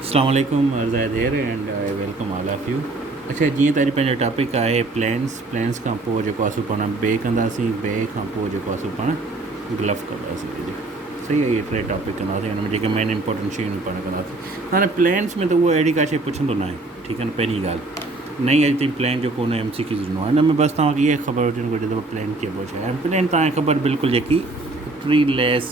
अस्सलाम वालेकुम Zahid here and I welcome all of you. अच्छा, जीअं त अॼु पंहिंजो टॉपिक आहे प्लेन्स खां पोइ जेको आहे सो पाण बे कंदासीं, बे खां पोइ जेको आहे सो पाण ग्लव कंदासीं। अॼु सही आहे, इहे टे टॉपिक कंदासीं, हुन में जेके मेन इंपॉर्टेंट शयूं पाण कंदासीं। हाणे प्लेन्स में त उहो अहिड़ी का शइ पुछंदो न आहे, ठीकु आहे न। पहिरीं ॻाल्हि नई अॼु ताईं प्लेन जेको हुन एम सी क्यू ॾिनो आहे, हिन में बसि तव्हांखे इहा ख़बर हुजणी घुरिजे त प्लेन कीअं छा आहे। प्लेन तव्हांखे ख़बर बिल्कुलु जेकी ट्री लेस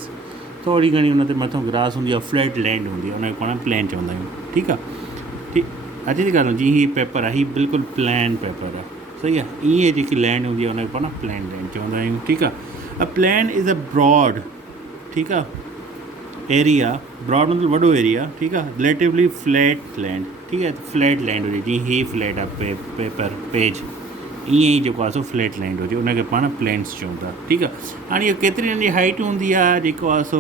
थोरी घणी हुन ते मथां ग्रास हूंदी आहे, फ्लैट लैंड हूंदी आहे, हुनखे पाण प्लेन चवंदा आहियूं। ठीकु आहे, ठीकु अचे थी ॻाल्हि। जीअं हीअ पेपर आहे, हीअ बिल्कुलु प्लेन पेपर आहे, सही आहे। ईअं जेकी लैंड हूंदी आहे हुनखे पाण प्लेन लैंड चवंदा आहियूं। ठीकु आहे। अ प्लेन इज़ अ ब्रॉड, ठीकु आहे, एरिया। ब्रॉड मतिलबु वॾो एरिया, ठीकु आहे। रिलेटिवली फ्लैट लैंड, ठीकु आहे। फ्लैट लैंड हुजे, जीअं हीअ फ्लैट आहे पेपर पेज, ईअं ई जेको आहे सो फ्लैट लैंड हुजे, उनखे पाण प्लेन्स चऊं था। ठीकु आहे। हाणे इहो केतिरी नंढी हाइट हूंदी आहे, जेको आहे सो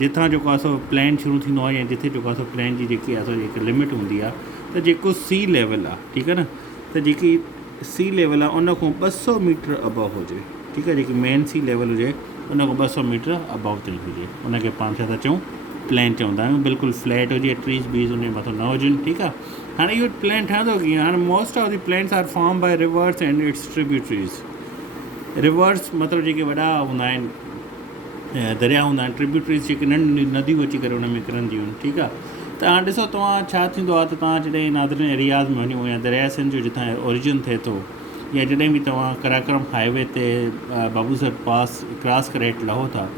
जिथां जेको आहे सो प्लेन शुरू थींदो आहे, या जिथे जेको आहे सो प्लेन जी जेकी आहे सो जेकी लिमिट हूंदी आहे, त जेको सी लेवल आहे, ठीकु आहे न, त जेकी सी लेवल आहे उन खां 200 मीटर अबव हुजे, ठीकु आहे। जेकी मेन सी लेवल हुजे उन खां 200 मीटर अबव ताईं हुजे, उनखे पाण छा था चऊं, प्लेन चवंदा आहियूं। बिल्कुलु फ्लैट हुजे, ट्रीज़ बीज़ उन जे मथां न हुजनि, ठीकु आहे। हाणे इहो प्लेन ठहंदो कीअं? हाणे most of the plains are form by rivers and its tributaries. Rivers मतिलबु जेके वॾा हूंदा आहिनि, दरिया हूंदा आहिनि, ट्रिब्यूटरीज़ जेके नंढियूं नदियूं अची करे हुन में किरंदियूं आहिनि, ठीकु आहे। त हाणे ॾिसो तव्हां छा थींदो आहे, त तव्हां जॾहिं नादरिन एरियाज़ में वञो, या दरिया सिंध जो जिथां ओरिजिन थिए थो, या जॾहिं बि तव्हां कराक्रम हाईवे ते बाबूसर पास क्रॉस करे हेठि लहो था,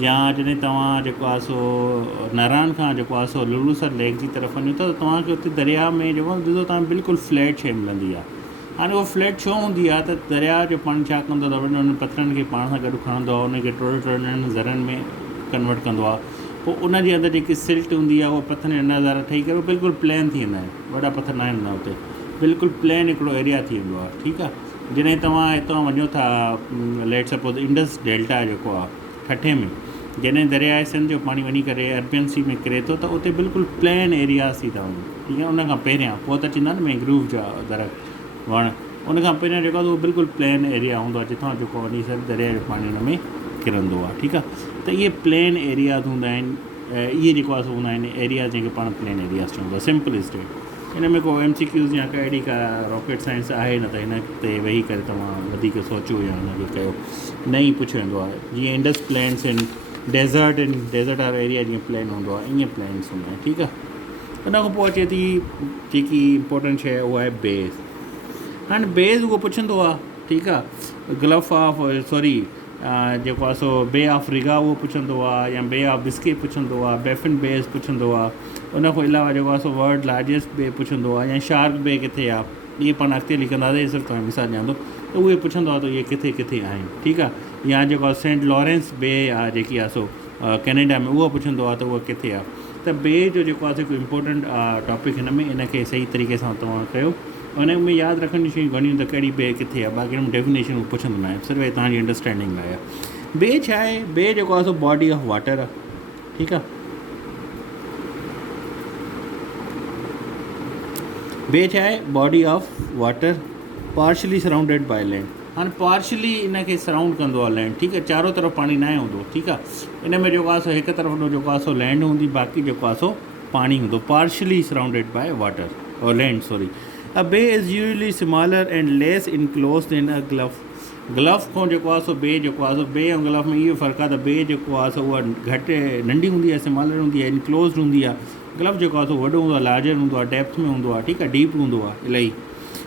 या जॾहिं तव्हां जेको आहे सो नारायण खां जेको आहे सो लुलूसर लेक जी तरफ़ वञो था, त तव्हांखे उते दरिया में जेको ॾिसो तव्हां बिल्कुलु फ्लैट शइ मिलंदी आहे। हाणे उहो फ्लैट छो हूंदी आहे, त दरिया जो पाणी छा कंदो आहे, वॾनि वॾनि पथरनि खे पाण सां गॾु खणंदो आहे, उनखे टोड़े नंढनि ज़रनि में कन्वर्ट कंदो आहे। पोइ उनजे अंदरि जेकी सिल्ट हूंदी आहे, उहा पथर नंढा ज़रा ठही करे बिल्कुलु प्लेन थी वेंदा आहिनि। वॾा पथर न आहिनि न हुते, बिल्कुलु प्लेन हिकिड़ो एरिया थी वेंदो आहे, ठीकु आहे। जॾहिं तव्हां हितां वञो था, लेट सपोज़ इंडस डेल्टा जेको आहे ठठे में, जॾहिं दरिया सिंध जो पाणी वञी करे अरबियन सी में किरे थो, त उते बिल्कुलु प्लेन एरियाज़ थी था वञनि, ठीकु आहे। उनखां पहिरियां पोइ त चवंदा आहिनि मैंग्रोव जा दरख़्त वण, उनखां पहिरियां जेको आहे उहो बिल्कुलु प्लेन एरिया हूंदो आहे, जितां जेको वञी करे दरिया जो पाणी हुन में किरंदो आहे, ठीकु आहे। त इहे प्लेन एरियाज़ हूंदा आहिनि, इहे जेको आहे हूंदा आहिनि एरिया जंहिंखे पाण प्लेन एरियाज़ चवंदो आहे। सिंपल स्टेट, हिन में को एम सी क्यूज़ या का अहिड़ी का रॉकेट साइंस आहे न, त हिन ते वेही करे तव्हां वधीक सोचो या हुनखे कयो, न ई पुछियो वेंदो आहे। जीअं इंडस प्लेन्स आहिनि, डेज़र्ट वारो एरिया जीअं प्लेन हूंदो आहे, ईअं प्लेन्स हूंदा आहिनि, ठीकु आहे। हुन खां पोइ अचे थी जेकी इंपॉर्टेंट शइ, उहा आहे बेस। हाणे बेस उहो पुछंदो आहे, ठीकु आहे। ग्लफ ऑफ सॉरी जेको आहे सो बे ऑफ रिगा उहो पुछंदो आहे, या बे ऑफ बिस्के पुछंदो आहे, बेफिन बेस पुछंदो आहे। उन खां अलावा जेको आहे सो वर्ल्ड लार्जेस्ट बे पुछंदो आहे, या शार्क बे किथे आहे, इहे पाण अॻिते लिखंदासीं, सिर्फ़ु तव्हां मिसाल ॾियां थो, त उहे पुछंदो आहे त इहे किथे किथे आहिनि, ठीकु आहे। या जेको आहे सेंट लॉरेंस बे आहे जेकी आहे सो कैनेडा में, उहो पुछंदो आहे त उहा किथे आहे। त बे जो जेको आहे जेको इम्पोर्टेंट टॉपिक हिन में, इनखे सही तरीक़े सां तव्हां कयो। हुन में यादि रखण जी शयूं घणियूं, त कहिड़ी बे किथे आहे, बाक़ी हुन डेफिनेशन पुछंदो न आहे, सिर्फ़ु तव्हांजी अंडरस्टैंडिंग लाइ आहे। बे छा आहे? बे जेको आहे सो बॉडी ऑफ वाटर आहे, ठीकु आहे। बे छा आहे? Body of water, partially surrounded by land. हाणे पार्शली इनखे सराउंड कंदो आहे लैंड, ठीकु आहे। चारों तरफ़ पाणी न हूंदो, ठीकु आहे। इन में जेको आहे सो हिकु तरफ़ जेको आहे सो लैंड हूंदी, बाक़ी जेको आहे सो पाणी हूंदो, पार्शली सराउंडेड बाय वाटर और land, sorry. A bay is usually smaller and less enclosed in a golf. Golf खां जेको आहे सो बे जेको आहे सो, बे ऐं ग्लफ में इहो फ़र्क़ु आहे, त बे जेको आहे सो उहा घटि नंढी हूंदी आहे, स्मॉलर हूंदी आहे, इनक्लोज्ड हूंदी आहे। ग्लफ जेको आहे सो वॾो हूंदो आहे, लार्जर हूंदो आहे, डेप्थ में हूंदो आहे, ठीकु आहे, डीप हूंदो आहे इलाही।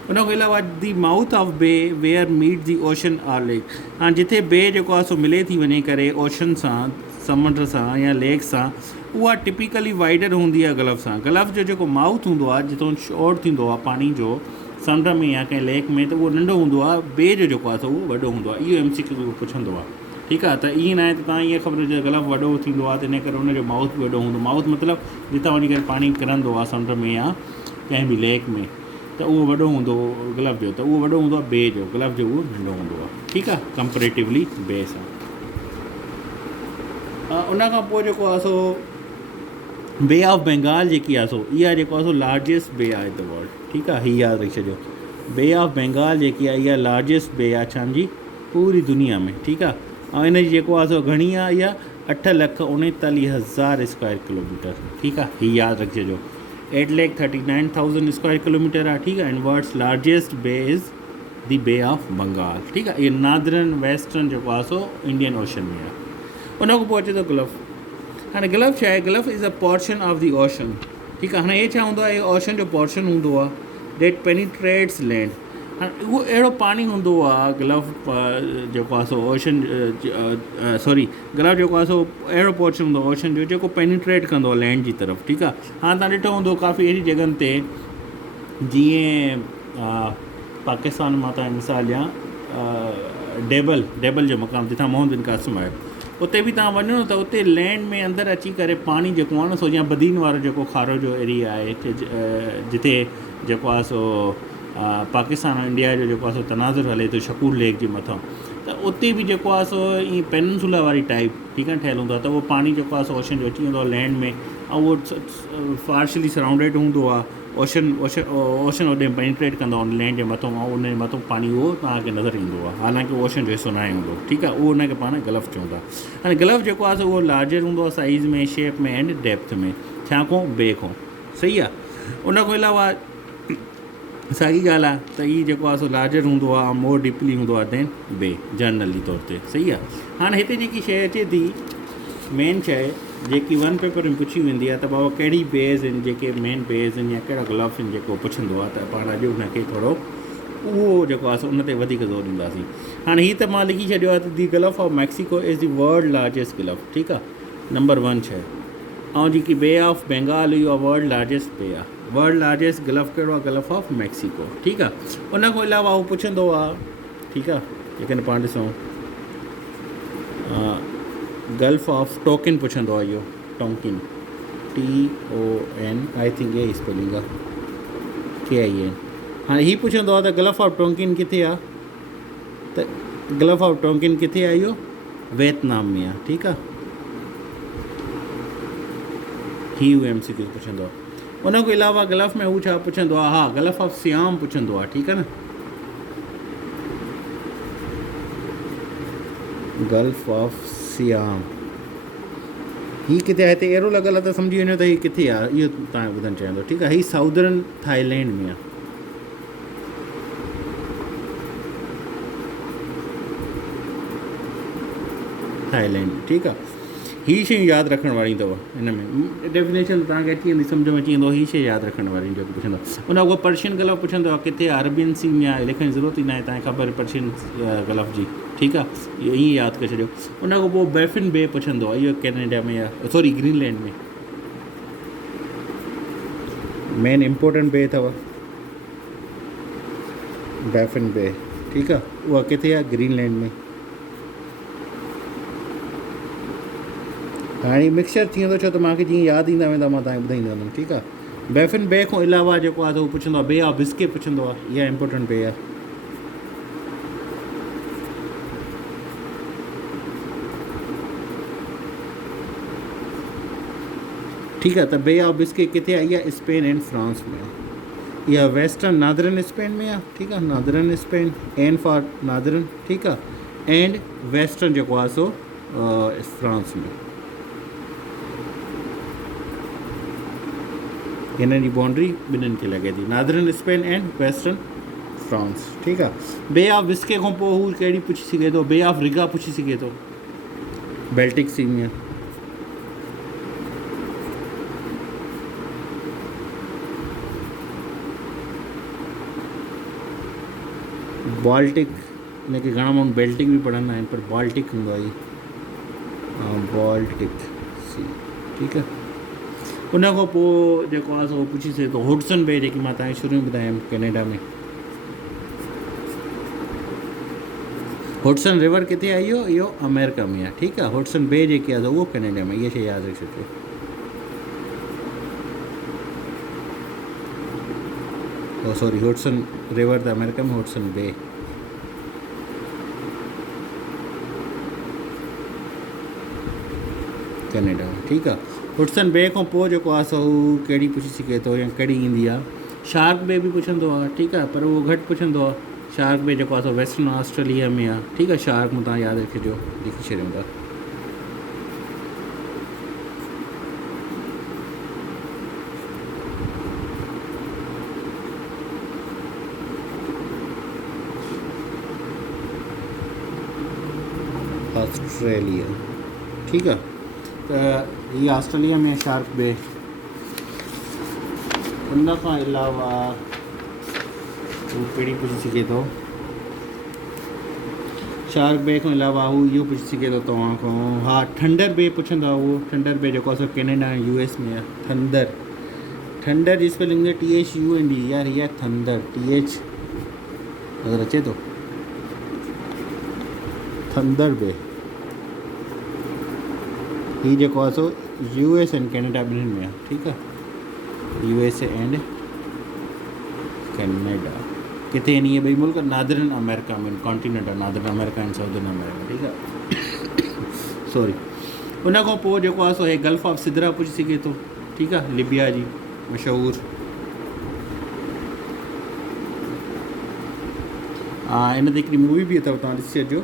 उन खां अलावा दी mouth of bay where meet the ocean are lake. हाणे जिथे बे जेको आहे सो मिले थी वञी करे ओशन सां, समुंड सां या लेक सां, उहा टिपिकली वाइडर हूंदी आहे ग्लफ सां। ग्लफ जो जेको माउथ हूंदो आहे, जिथो शॉर्ट थींदो आहे पाणी जो समुंड में या कंहिं लेक में, त उहो नंढो हूंदो आहे। बे जो जेको आहे सो उहो वॾो हूंदो आहे। इहो एम सी क्यू पुछंदो आहे, ठीकु आहे। त ईअं न आहे त तव्हां ईअं ख़बर हुजे ग्लफ वॾो थींदो आहे, त इन करे हुनजो माउथ बि वॾो हूंदो। माउथ मतिलबु जितां वञी करे पाणी किरंदो आहे समुंड में या कंहिं बि लेक में, त उहो वॾो हूंदो ग्लफ जो, त उहो वॾो हूंदो आहे बे जो, ग्लफ जो उहो नंढो हूंदो आहे, ठीकु आहे, कंपेरेटिवली बे सां। उन खां पोइ जेको आहे सो बे ऑफ बंगाल जेकी आहे सो, इहा जेको आहे सो लार्जेस्ट बे आहे द वर्ल्ड, ठीकु आहे। हीअ यादि रखी छॾियो, बे ऑफ बंगाल जेकी आहे इहा लार्जेस्ट बे आहे छांजी पूरी दुनिया में, ठीकु आहे। ऐं इन जी जेको आहे सो घणी आहे, इहा 8,39,000 स्क्वायर किलोमीटर, ठीकु आहे, हीअ यादि रखिजो। 8,39,000 स्क्वायर किलोमीटर आहे, ठीकु आहे। And world's largest bay is the बे ऑफ बंगाल, ठीकु आहे। इहो नादरन वेस्टर्न जेको आहे सो इंडियन ओशन में आहे। उन खां पोइ अचे थो गल्फ। हाणे गल्फ छा आहे? Gulf is a portion of the ocean, ठीकु आहे। हाणे इहे छा हूंदो आहे? इहो ओशन जो पोर्शन हूंदो आहे डेट पेनिट्रेट्स लैंड। हाणे उहो अहिड़ो पाणी हूंदो आहे गल्फ जेको आहे सो ओशन सॉरी गल्फ जेको आहे सो अहिड़ो पोर्शन हूंदो आहे ओशन जो जेको पेनिट्रेट कंदो आहे लैंड जी तरफ़, ठीकु आहे। हाणे तव्हां ॾिठो हूंदो काफ़ी अहिड़ी जॻहनि ते जीअं पाकिस्तान मां तव्हां मिसाल ॾियां, डेबल जो मक़ाम जितां मोहम्मद बिन क़ासिम आहे, उते बि तव्हां वञो त उते लैंड में अंदरि अची करे पाणी जेको आहे न सो या बदीन वारो जेको खारो जो एरिया आहे जिते जेको आहे सो पाकिस्तान ऐं इंडिया जो जेको आहे सो तनाज़ुर हले थो शकूर लेक जे मथां, त उते बि जेको आहे सो ईअं पेनिनसुला वारी टाइप, ठीकु आहे, ठहियलु हूंदो आहे। त उहो पाणी जेको आहे सो ओशन जो अची वेंदो आहे लैंड में, ऐं उहो पार्शली सराउंडेड हूंदो आहे। ओशन ओॾे पेनिट्रेट कंदो आहे लैंड जे मथां, ऐं उन जे मथां पाणी उहो तव्हांखे नज़र ईंदो आहे, हालांकि ओशन जो हिसो न आहे हूंदो, ठीकु आहे। उहो उनखे पाण गल्फ चवंदा। हाणे गल्फ जेको आहे सो उहो लार्जर हूंदो आहे साइज़ में, शेप में एंड डेप्थ में, छा खां बे खां, सही आहे। उन खां अलावा साॻी ॻाल्हि आहे त हीअ जेको आहे सो लार्जर हूंदो आहे, मोर डीपली हूंदो आहे देन बे, जनरली तौर ते, सही आहे। हाणे हिते जेकी शइ अचे थी मेन शइ जेकी वन पेपर में पुछी वेंदी आहे त बाबा कहिड़ी बेज़ आहिनि जेके मेन बेज़ आहिनि या कहिड़ा ग्लव्स आहिनि जेको पुछंदो आहे, त पाण अॼु हुनखे थोरो उहो जेको आहे सो उन ते वधीक ज़ोर ॾींदासीं। हाणे हीअ त मां लिखी छॾियो आहे त the gulf of Mexico is the world largest gulf, ठीकु आहे, नंबर 1 शइ। ऐं जेकी बे ऑफ बंगाल इहो आहे वर्ल्ड लार्जेस्ट बे आहे। वर्ल्ड लार्जेस्ट गल्फ कहिड़ो आहे? गल्फ ऑफ मैक्सिको, ठीकु आहे। उन खां अलावा उहो पुछंदो आहे, ठीकु आहे, जेकॾहिं पाण ॾिसूं गल्फ ऑफ टोकिन पुछंदो आहे, इहो टोंकिन, TON, आई थिंक इहा ई स्पेलिंग आहे, KIN। हाणे हीअ पुछंदो आहे त गल्फ ऑफ टोंकिन किथे आहे? त गल्फ ऑफ टोंकिन किथे आहे? इहो वियतनाम में आहे, ठीकु आहे। हीअ MCQ पुछंदो आहे। उन खां अलावा गल्फ में हू छा पुछंदो आहे? हा, गल्फ ऑफ सियाम पुछंदो आहे, ठीकु आहे न। गल्फ ऑफ सियाम हीअ किथे आहे? हिते एरो लॻल आहे त सम्झी वञो त हीअ किथे आहे, इहो तव्हांखे ॿुधणु चाहिंदो, ठीकु आहे। हीअ साउदर्न थाईलैंड में आहे, थाईलैंड, ठीकु आहे। हीअ शयूं यादि रखण वारी अथव हिन में, डेफिनेशन तव्हांखे अची वेंदी, सम्झ में अची वेंदो हीअ शइ यादि रखण वारी जेको पुछंदो। उन खां पोइ पर्शियन गल्फ पुछंदो आहे किथे आहे? अरबियन सी में आहे, लिखण जी ज़रूरत ई न आहे, तव्हांखे ख़बर पर्शियन गल्फ जी, ठीकु आहे। इहो ईअं यादि करे छॾियो। उन खां पोइ बैफिन बे पुछंदो आहे, इहो कैनेडा में आहे, सॉरी ग्रीनलैंड में। मेन इम्पोर्टेंट बे अथव बैफिन बे, ठीकु आहे। उहा किथे आहे? ग्रीनलैंड में। हाणे मिक्सचर थी वेंदो, छो त मूंखे जीअं यादि ईंदा वेंदा मां तव्हांखे ॿुधाईंदो वञमि, ठीकु आहे। बैफिन बे खां अलावा जेको आहे त उहो पुछंदो आहे बे ऑफ बिस्के पुछंदो आहे, इहा इम्पोर्टेंट बे आहे। ठीकु आहे, त बे ऑफ बिस्के किथे आहे? इहा स्पेन एंड फ्रांस में आहे। इहा वेस्टर्न नादरन स्पेन में आहे, ठीकु आहे, northern Spain, N for northern, ठीकु आहे, एंड वेस्टर्न जेको आहे सो फ्रांस में। हिन जी बाउंड्री ॿिन्हिनि खे लॻे थी, northern Spain and western France, ठीकु आहे। बे ऑफ बिस्के खां पोइ हू कहिड़ी पुछी सघे थो? बे ऑफ रिगा पुछी सघे थो, बेल्टिक सी में। बाल्टिक, हिनखे घणा माण्हू बेल्टिक बि पढ़ंदा आहिनि, पर बाल्टिक हूंदो आहे, बाल्टिक सी, ठीकु आहे। उन खां पोइ जेको आहे सो पुछी सघे थो हुडसन बे, जेकी मां तव्हांखे शुरू में ॿुधायमि कैनेडा में। हुडसन रिवर किथे आहे? इहो अमेरिका में आहे, ठीकु आहे। हुडसन बे जेकी आहे उहो कैनेडा में, इहा शइ यादि रखी छॾियो। सॉरी, हुडसन रिवर त अमेरिका में, हुडसन बे कैनेडा में, ठीकु आहे। हुडसन बे खां पोइ जेको आहे सो कहिड़ी पुछी सघे थो या कहिड़ी ईंदी आहे? शार्क बे बि पुछंदो आहे, ठीकु आहे, पर उहो घटि पुछंदो आहे। शार्क बे जेको आहे सो वेस्टर्न ऑस्ट्रेलिया में आहे, ठीकु आहे। शार्क में तव्हां यादि रखिजो, लिखी छॾियूं था। ऑस्ट्रेलिया, ठीकु आहे। त हीअ ऑस्ट्रेलिया में शार्क बे। उन खां अलावा हू कहिड़ी पुछी सघे थो, शार्क बे खां अलावा हू इहो पुछी सघे थो तव्हां खां, हा थंडर बे पुछंदो आहे उहो। थंडर बे जेको असां कैनेडा ऐं US में आहे। थंडर, थंडर जी स्पेलिंग आहे THUND यार, हीअ आहे थंडर, TH अगरि अचे थो थंडर बे। हीअ जेको आहे सो US एंड कैनेडा ॿिन्हिनि में आहे, ठीकु आहे। USA एंड कैनेडा किथे आहिनि इहे ॿई मुल्क? नादरन अमेरिका में, कॉन्टिनेंट आहे northern America and southern America, ठीकु आहे। सॉरी। उन खां पोइ जेको आहे सो हे गल्फ ऑफ सिदरा पुछी सघे थो, ठीकु आहे, लिबिया जी मशहूरु। हा, इन ते हिकिड़ी मूवी बि अथव, तव्हां ॾिसी अचिजो।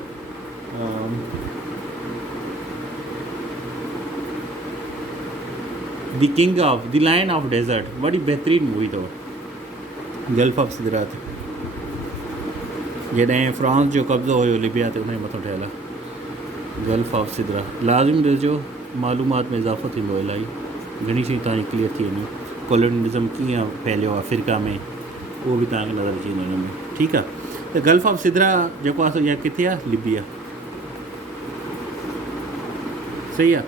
The king of the lion of desert, बड़ी बहितरीनु मूवी अथव गल्फ ऑफ सिदरा ते। जॾहिं फ्रांस जो कब्ज़ो हुयो लिबिया ते, उनजे मथां ठहियल आहे गल्फ ऑफ सिदरा। लाज़िम ॾिसजो, मालूमात में इज़ाफ़ो थींदो इलाही, घणी शयूं तव्हांजी क्लियर थी वेंदियूं। कॉलोनियलिज़म कीअं फैलियो आहे अफ्रीका में, उहो बि तव्हांखे नज़र अची वेंदो हिन में, ठीकु आहे। त गल्फ ऑफ सिदरा जेको आहे सो इहा किथे आहे? लिबिया, सही आहे।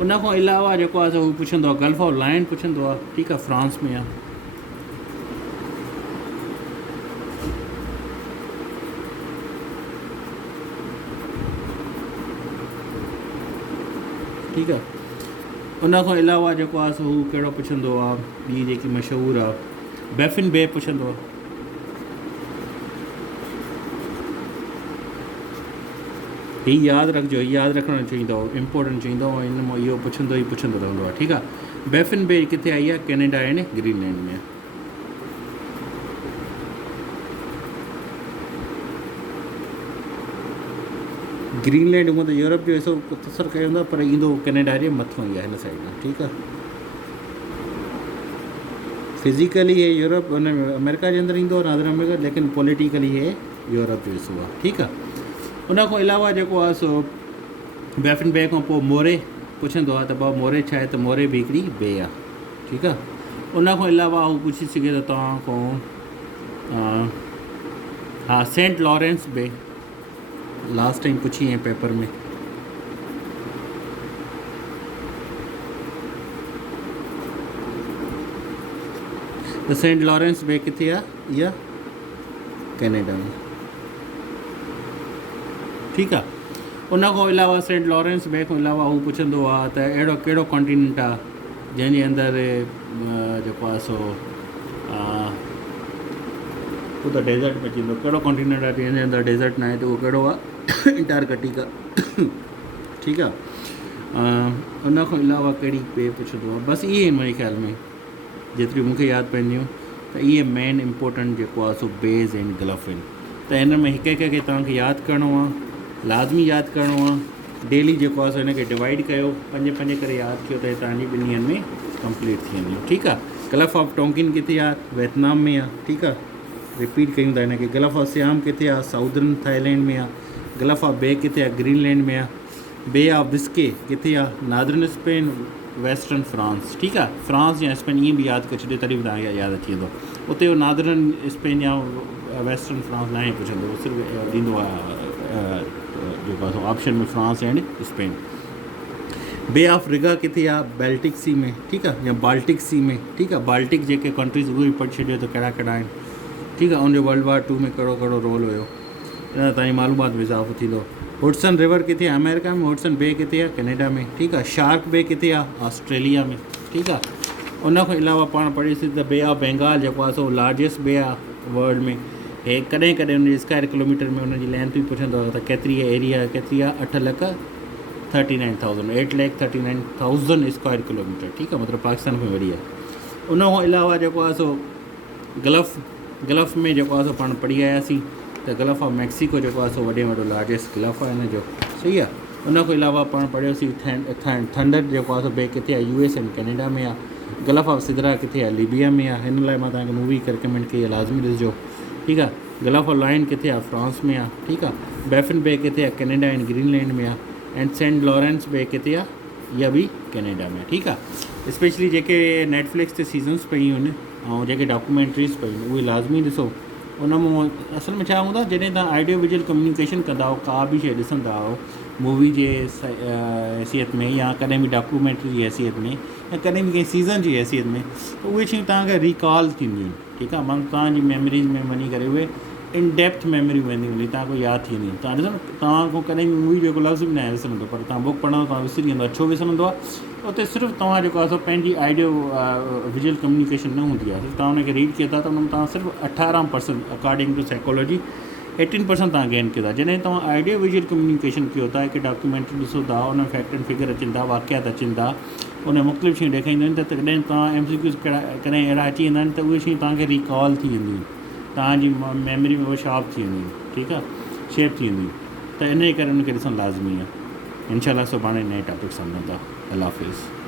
उन खां अलावा जेको आहे सो हू पुछंदो आहे गल्फ ऑफ लायन पुछंदो आहे, ठीकु आहे, फ्रांस में आहे। ठीकु आहे। उन खां अलावा जेको आहे सो हू कहिड़ो पुछंदो आहे, ॿी जेकी मशहूरु आहे बैफिन बे पुछंदो आहे। हीअ यादि रखिजो, हीअ यादि रखणु चाहींदो, इम्पोर्टेंट चाहींदो, ऐं हिन मां इहो पुछंदो ई पुछंदो रहंदो आहे, ठीकु आहे। बैफिन बे किथे आई आहे? कैनेडा ऐं ग्रीनलैंड में। ग्रीनलैंड हूअं त यूरोप जो हिसो तसर कयो हूंदो, पर ईंदो कैनेडा जे मथां ई आहे, हिन साइड में, ठीकु आहे। फिज़िकली हे यूरोप हुन अमेरिका जे अंदरि ईंदो, नादर अमेरिका, लेकिन पॉलिटिकली हे यूरोप जो हिसो आहे, ठीकु आहे। उन खां अलावा जेको आहे सो बैफिन बे खां पोइ मोरे पुछंदो आहे, त भाउ मोरे छा आहे? त मोरे बि हिकिड़ी बे आहे, ठीकु आहे। उन खां अलावा हू पुछी सघे थो तव्हां खां, हा सेंट लॉरेंस बे, लास्ट टाइम पुछी ऐं पेपर में। त सेंट लॉरेंस बे किथे आहे? इहा कैनेडा में, ठीकु आहे। उन खां अलावा सेंट लॉरेंस बे खां अलावा हू पुछंदो आहे त अहिड़ो कहिड़ो कॉन्टिनेंट आहे जंहिंजे अंदरि जेको आहे सो उहो त डेज़र्ट में थींदो, कहिड़ो कॉन्टिनेंट आहे जंहिंजे अंदरि डेज़र्ट न आहे, त उहो कहिड़ो आहे? अंटार्कटिका, ठीकु आहे। उन खां अलावा कहिड़ी बे पुछंदो आहे? बसि इहे मुंहिंजे ख़्याल में जेतिरियूं मूंखे यादि पवंदियूं, त इहे मेन इम्पोर्टेंट जेको आहे सो बेज़ आहिनि, गल्फ आहिनि। त हिन में हिकु हिकु खे तव्हांखे यादि करिणो आहे, लाज़मी यादि करिणो आहे। डेली जेको आहे सो हिनखे डिवाइड कयो, 5 करे यादि कयो, त तव्हांजी 2 ॾींहंनि में कंप्लीट थी वेंदियूं, ठीकु आहे। गल्फ ऑफ टोंकिन किथे आहे? वियतनाम में आहे, ठीकु आहे। रिपीट कयूं था हिनखे। गल्फ ऑफ सियाम किथे आहे? साउदर्न थाईलैंड में आहे। गल्फ ऑफ बे किथे आहे? ग्रीनलैंड में आहे। बे ऑफ बिस्के किथे आहे? नादरन स्पेन, वेस्टर्न फ्रांस, ठीकु आहे। फ्रांस या स्पेन ईअं बि यादि करे छॾियो, तॾहिं बि तव्हांखे यादि अची वेंदो। उते उहो नादरन स्पेन या वेस्टर्न फ्रांस न ई पुछंदो, सिर्फ़ु ॾींदो आहे जेको आहे ऑप्शन में फ्रांस एंड स्पेन। बे ऑफ रिगा किथे आहे? बेल्टिक सी में, ठीकु आहे, या बाल्टिक सी में, ठीकु आहे। बाल्टिक जेके कंट्रीज़ उहे बि पढ़ी छॾियो त कहिड़ा कहिड़ा आहिनि, ठीकु आहे। उनजो वर्ल्ड वॉर 2 में कहिड़ो कहिड़ो रोल हुयो, इन तव्हांजी मालूमात में इज़ाफ़ो थींदो। हुडसन रिवर किथे आहे? अमेरिका में। हुडसन बे किथे आहे? कैनेडा में, ठीकु आहे। शार्क बे किथे आहे? ऑस्ट्रेलिया में, ठीकु आहे। उन खां अलावा पाण पढ़ीसीं त बे ऑफ बंगाल जेको आहे सो लार्जेस्ट बे आहे वर्ल्ड में। हे कॾहिं कॾहिं उनजी स्क्वायर किलोमीटर में उनजी लेंथ बि पुछंदो आहे त केतिरी एरिया केतिरी आहे? 8,39,000, 8,39,000 स्क्वायर किलोमीटर, ठीकु आहे, मतिलबु पाकिस्तान में वरी आहे। उन खां अलावा जेको आहे सो गल्फ में जेको आहे सो पाण पढ़ी आयासीं त गल्फ ऑफ मैक्सिको जेको आहे सो वॾे में वॾो लार्जेस्ट गल्फ आहे हिनजो, सही आहे। उन खां अलावा पाण पढ़ियोसीं थंडर जेको आहे सो बे किथे आहे? US एंड कैनेडा में आहे। गल्फ ऑफ सिदरा किथे आहे? लिबिया में आहे। हिन लाइ मां तव्हांखे मूवी रिकमेंड कई आहे, लाज़मी ॾिसजो, ठीकु आहे। गल्फ ऑफ लायन किथे आहे? फ्रांस में आहे, ठीकु आहे। बैफिन बे किथे आहे? कैनेडा एंड ग्रीनलैंड में आहे। एंड सेंट लॉरेंस बि किथे आहे, इहा बि कैनेडा में, ठीकु आहे। स्पेशली जेके नेटफ्लिक्स ते सीज़न्स पयूं आहिनि ऐं जेके डॉक्यूमेंट्रीज़ पयूं आहिनि उहे लाज़मी ॾिसो। उन मां असल में छा हूंदो आहे, जॾहिं तव्हां ऑडियो विजुअल कम्युनिकेशन कंदा हो, का बि शइ ॾिसंदा हो मूवी जे हैसियत में या कॾहिं बि डॉक्यूमेंट्री जी हैसियत में या कॾहिं बि कंहिं सीज़न जी हैसियत में, त उहे शयूं तव्हांखे रिकॉल थींदियूं आहिनि, ठीकु आहे। मां तव्हांजी मेमरीज़ में वञी करे उहे इन डेप्थ मेमरी वेंदियूं हली, तव्हांखे यादि थी वेंदियूं। तव्हां ॾिसो न, तव्हांखां कॾहिं बि मूवी जो लफ़्ज़ बि न आहे विसरंदो, पर तव्हां बुक पढ़ंदो तव्हां विसरी वेंदो आहे। छो विसरंदो आहे? उते सिर्फ़ु तव्हां जेको आहे पंहिंजी ऑडियो विजुअल कम्युनिकेशन न हूंदी आहे, तव्हां हुनखे रीड कयो था त हुन में तव्हां सिर्फ़ु 18% अकॉर्डिंग टू साइकोलॉजी 18% तव्हां गेन कयो था। जॾहिं तव्हां ऑडियो विजुअल कम्युनिकेशन कयो था, हिकु डॉक्यूमेंट्री ॾिसो था, हुन में फैक्ट एंड फिगर अचनि था, वाक़ियात अचनि था, उन मुख़्तलिफ़ शयूं ॾेखारींदियूं आहिनि, त कॾहिं तव्हां MCQs कॾहिं अहिड़ा अची वेंदा आहिनि त उहे शयूं तव्हांखे रिकॉल थी वेंदियूं आहिनि, तव्हांजी मेमरी में उहे शार्प थी वेंदियूं आहिनि, ठीकु आहे, शेप थी वेंदियूं। त इन करे उनखे ॾिसणु लाज़मी आहे। इंशाल्लाह सुभाणे नए टॉपिक सां मिलंदा। अल्लाह हाफ़िज़।